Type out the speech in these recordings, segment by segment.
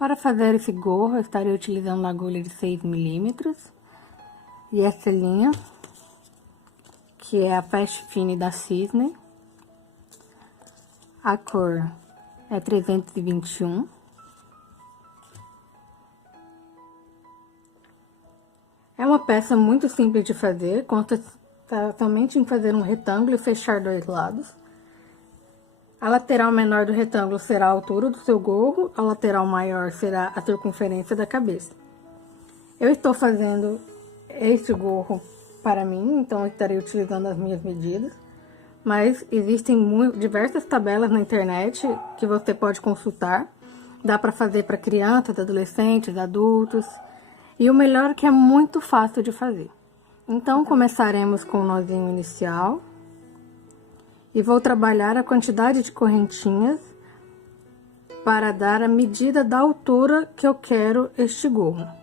Para fazer esse gorro, eu estarei utilizando uma agulha de 6 milímetros e essa linha, que é a Fast Fine da Cisne. A cor é 321. É uma peça muito simples de fazer, consta somente em fazer um retângulo e fechar dois lados. A lateral menor do retângulo será a altura do seu gorro, a lateral maior será a circunferência da cabeça. Eu estou fazendo este gorro para mim, então eu estarei utilizando as minhas medidas. Mas existem diversas tabelas na internet que você pode consultar. Dá para fazer para crianças, adolescentes, adultos. E o melhor é que é muito fácil de fazer. Então, começaremos com o nozinho inicial. E vou trabalhar a quantidade de correntinhas para dar a medida da altura que eu quero este gorro.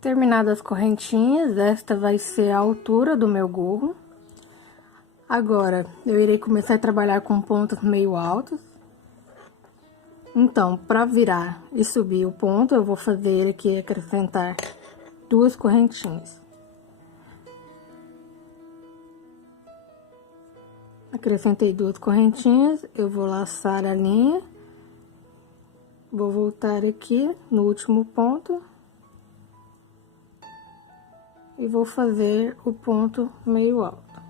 Terminadas as correntinhas, esta vai ser a altura do meu gorro. Agora, eu irei começar a trabalhar com pontos meio altos. Então, para virar e subir o ponto, eu vou fazer aqui, acrescentar 2 correntinhas. Acrescentei 2 correntinhas, eu vou laçar a linha. Vou voltar aqui no último ponto. E vou fazer o ponto meio alto.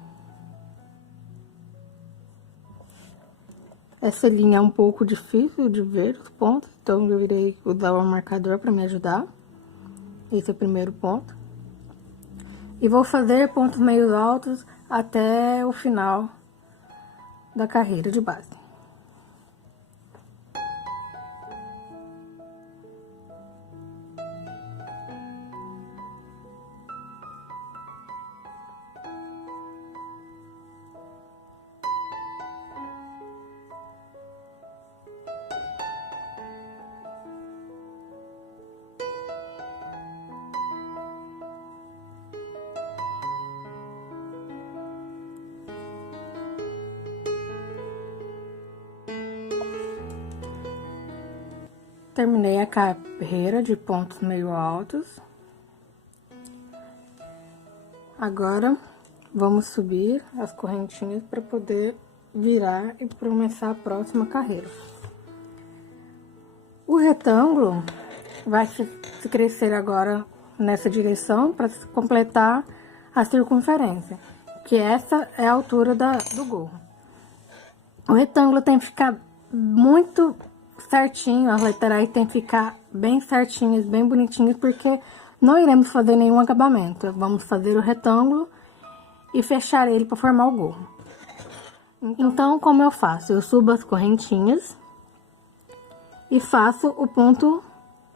Essa linha é um pouco difícil de ver os pontos, então eu irei usar o marcador para me ajudar. Esse é o primeiro ponto. E vou fazer pontos meio altos até o final da carreira de base. Terminei a carreira de pontos meio altos. Agora, vamos subir as correntinhas para poder virar e começar a próxima carreira. O retângulo vai se crescer agora nessa direção para completar a circunferência, que essa é a altura do gorro. O retângulo tem que ficar muito certinho, as laterais tem que ficar bem certinhas, bem bonitinhas, porque não iremos fazer nenhum acabamento. Vamos fazer o retângulo e fechar ele para formar o gorro. Então, como eu faço? Eu subo as correntinhas e faço o ponto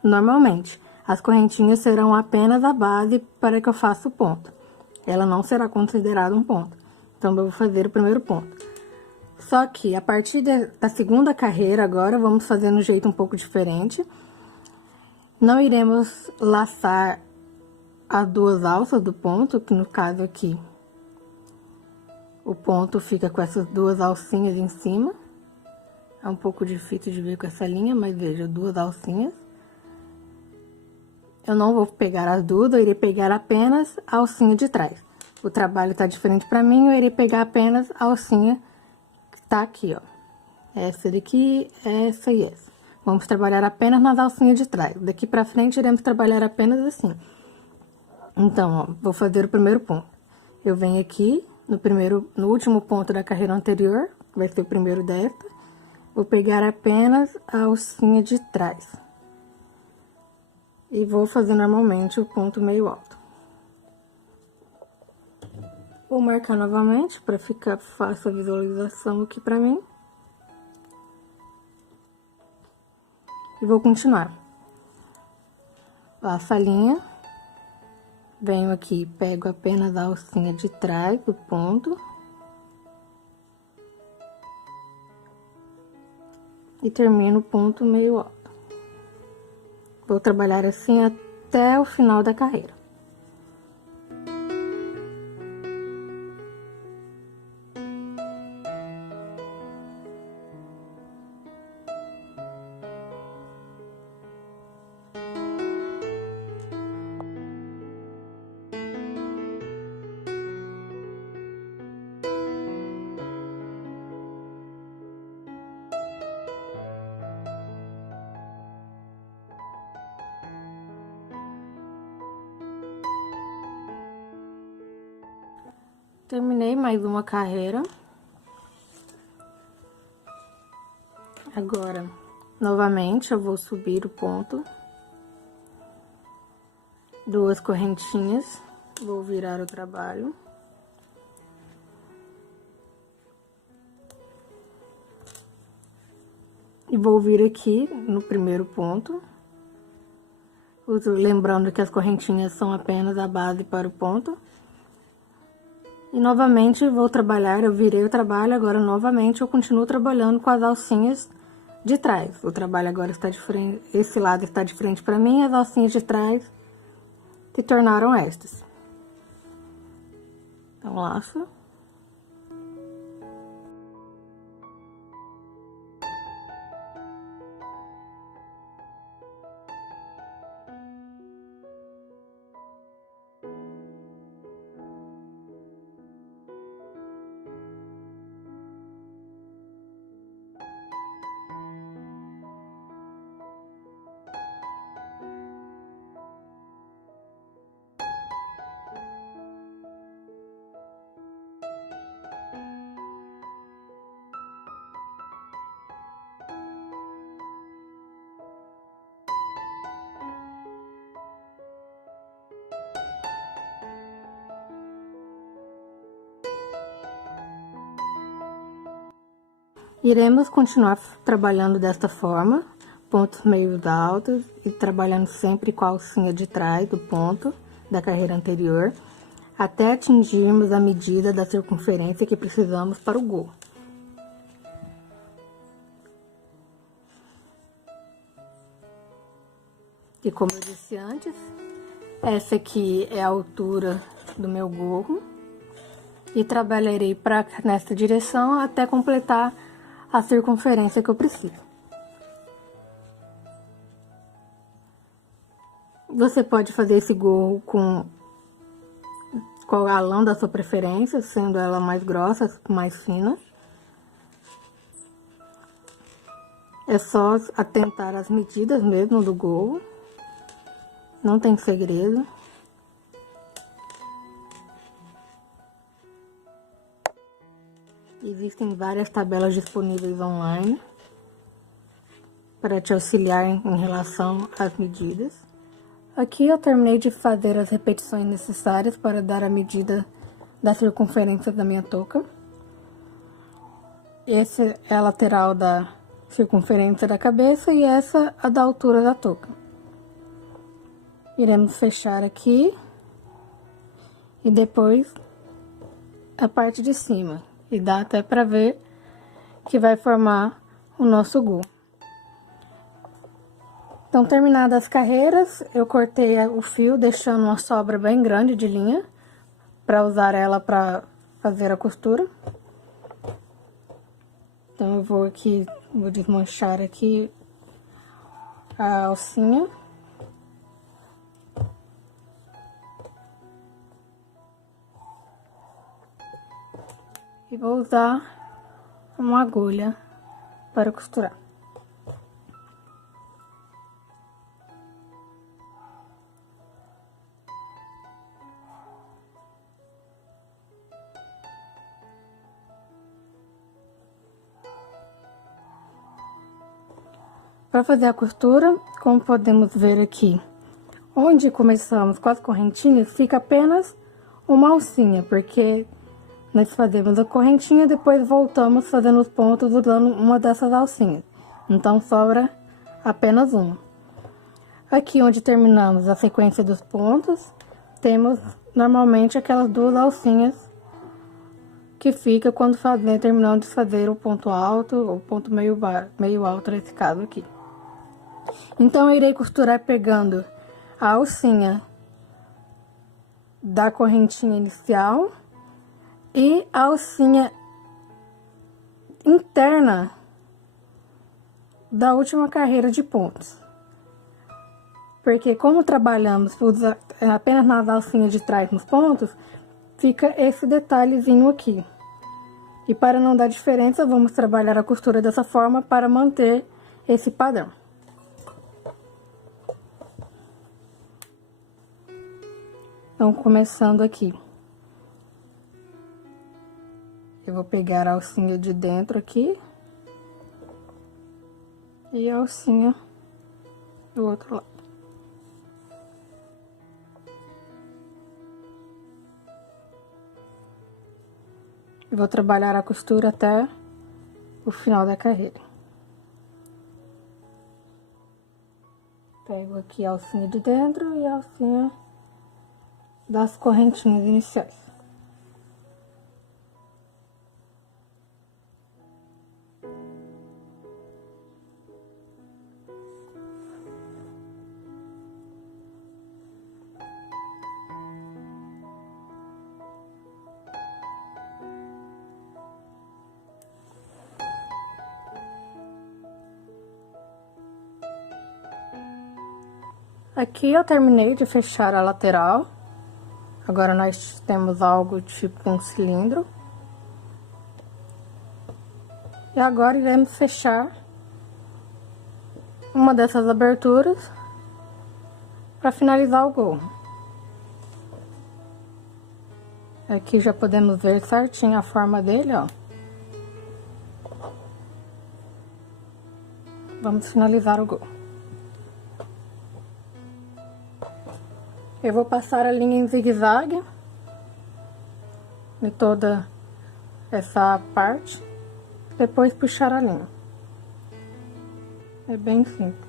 normalmente. As correntinhas serão apenas a base para que eu faça o ponto. Ela não será considerada um ponto. Então, eu vou fazer o primeiro ponto. Só que, a partir da segunda carreira, agora, vamos fazer de um jeito um pouco diferente. Não iremos laçar as 2 alças do ponto, que no caso aqui, o ponto fica com essas 2 alcinhas em cima. É um pouco difícil de ver com essa linha, mas veja, 2 alcinhas. Eu não vou pegar as 2, eu irei pegar apenas a alcinha de trás. O trabalho tá diferente pra mim, eu irei pegar apenas a alcinha que tá aqui, ó. Essa daqui, essa e essa. Vamos trabalhar apenas nas alcinhas de trás. Daqui pra frente, iremos trabalhar apenas assim. Então, ó, vou fazer o primeiro ponto. Eu venho aqui, no último ponto da carreira anterior, que vai ser o primeiro desta. Vou pegar apenas a alcinha de trás. E vou fazer normalmente o ponto meio alto. Vou marcar novamente, para ficar fácil a visualização aqui pra mim. E vou continuar. Laço a linha, venho aqui, pego apenas a alcinha de trás do ponto e termino o ponto meio alto. Vou trabalhar assim até o final da carreira. Terminei mais uma carreira. Agora, novamente, eu vou subir o ponto. 2 correntinhas, vou virar o trabalho. E vou vir aqui no primeiro ponto. Lembrando que as correntinhas são apenas a base para o ponto. E novamente vou trabalhar, eu virei o trabalho, agora novamente eu continuo trabalhando com as alcinhas de trás. O trabalho agora está de frente, esse lado está de frente para mim, as alcinhas de trás se tornaram estas. Então, laço. Iremos continuar trabalhando desta forma, pontos meios altos e trabalhando sempre com a alcinha de trás do ponto da carreira anterior, até atingirmos a medida da circunferência que precisamos para o gorro. E como eu disse antes, essa aqui é a altura do meu gorro e trabalharei nessa direção até completar a circunferência que eu preciso. Você pode fazer esse gorro com a lã da sua preferência, sendo ela mais grossa, mais fina. É só atentar às medidas mesmo do gorro, não tem segredo. Existem várias tabelas disponíveis online para te auxiliar em relação às medidas. Aqui eu terminei de fazer as repetições necessárias para dar a medida da circunferência da minha touca. Essa é a lateral da circunferência da cabeça e essa a da altura da touca. Iremos fechar aqui e depois a parte de cima. E dá até pra ver que vai formar o nosso gorro. Então, terminadas as carreiras, eu cortei o fio, deixando uma sobra bem grande de linha, para usar ela para fazer a costura. Então, eu vou aqui, vou desmanchar aqui a alcinha. E vou usar uma agulha para costurar. Para fazer a costura, como podemos ver aqui, onde começamos com as correntinhas, fica apenas uma alcinha, porque nós fazemos a correntinha, depois voltamos fazendo os pontos usando uma dessas alcinhas. Então, sobra apenas uma. Aqui onde terminamos a sequência dos pontos, temos normalmente aquelas duas alcinhas que fica quando terminando de fazer o ponto alto ou ponto meio alto nesse caso aqui. Então, eu irei costurar pegando a alcinha da correntinha inicial e a alcinha interna da última carreira de pontos. Porque como trabalhamos apenas nas alcinhas de trás nos pontos, fica esse detalhezinho aqui. E para não dar diferença, vamos trabalhar a costura dessa forma para manter esse padrão. Então, começando aqui. Eu vou pegar a alcinha de dentro aqui. E a alcinha do outro lado. Eu vou trabalhar a costura até o final da carreira. Pego aqui a alcinha de dentro e a alcinha das correntinhas iniciais. Aqui eu terminei de fechar a lateral. Agora nós temos algo tipo um cilindro. E agora iremos fechar uma dessas aberturas para finalizar o gorro. Aqui já podemos ver certinho a forma dele, ó. Vamos finalizar o gorro. Eu vou passar a linha em zigue-zague de toda essa parte, depois puxar a linha. É bem simples.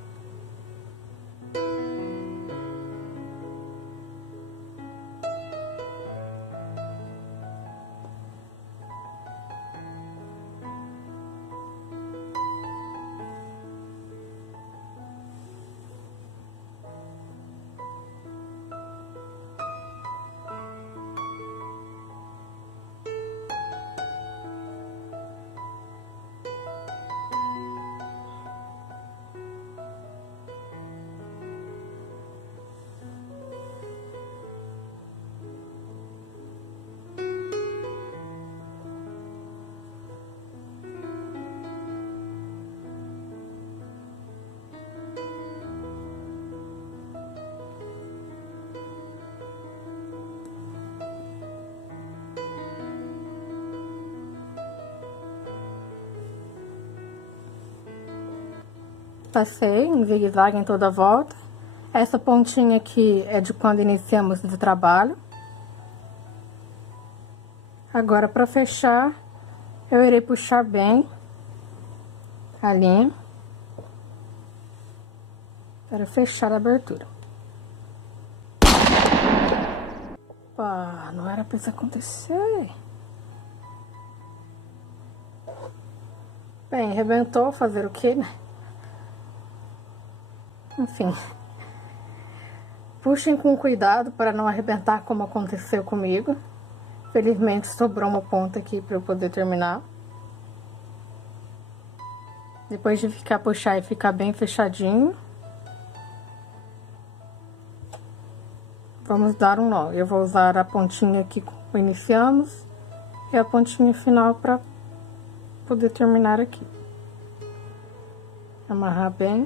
Passei em zigue-zague em toda a volta. Essa pontinha aqui é de quando iniciamos o trabalho. Agora, para fechar, eu irei puxar bem a linha para fechar a abertura. Opa, não era para isso acontecer. Bem, arrebentou, fazer o quê, né? Enfim, puxem com cuidado para não arrebentar como aconteceu comigo. Felizmente sobrou uma ponta aqui para eu poder terminar. Depois de puxar e ficar bem fechadinho, vamos dar um nó. Eu vou usar a pontinha aqui como iniciamos e a pontinha final para poder terminar aqui. Amarrar bem.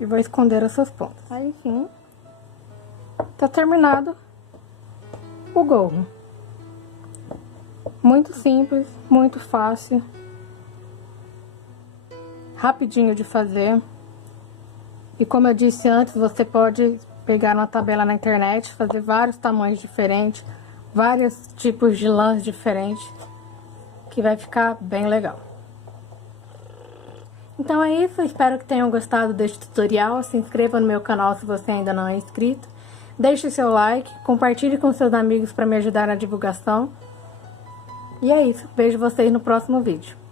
E vou esconder essas pontas. Aí, enfim, tá terminado o gorro. Muito simples, muito fácil. Rapidinho de fazer. E como eu disse antes, você pode pegar uma tabela na internet, fazer vários tamanhos diferentes, vários tipos de lãs diferentes, que vai ficar bem legal. Então é isso, espero que tenham gostado deste tutorial. Se inscreva no meu canal se você ainda não é inscrito. Deixe seu like, compartilhe com seus amigos para me ajudar na divulgação. E é isso, vejo vocês no próximo vídeo.